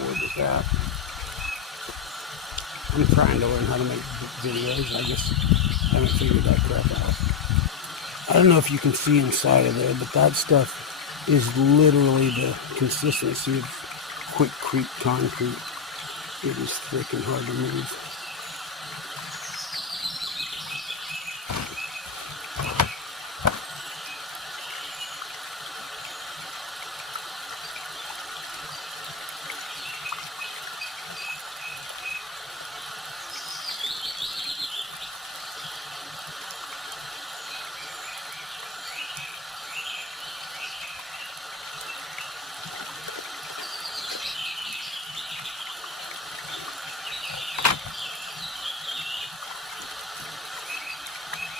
bored with that. I'm trying to learn how to make videos. I just haven't figured that crap out. I don't know if you can see inside of there, but that stuff is literally the consistency of quick creep concrete. It is freaking hard to move.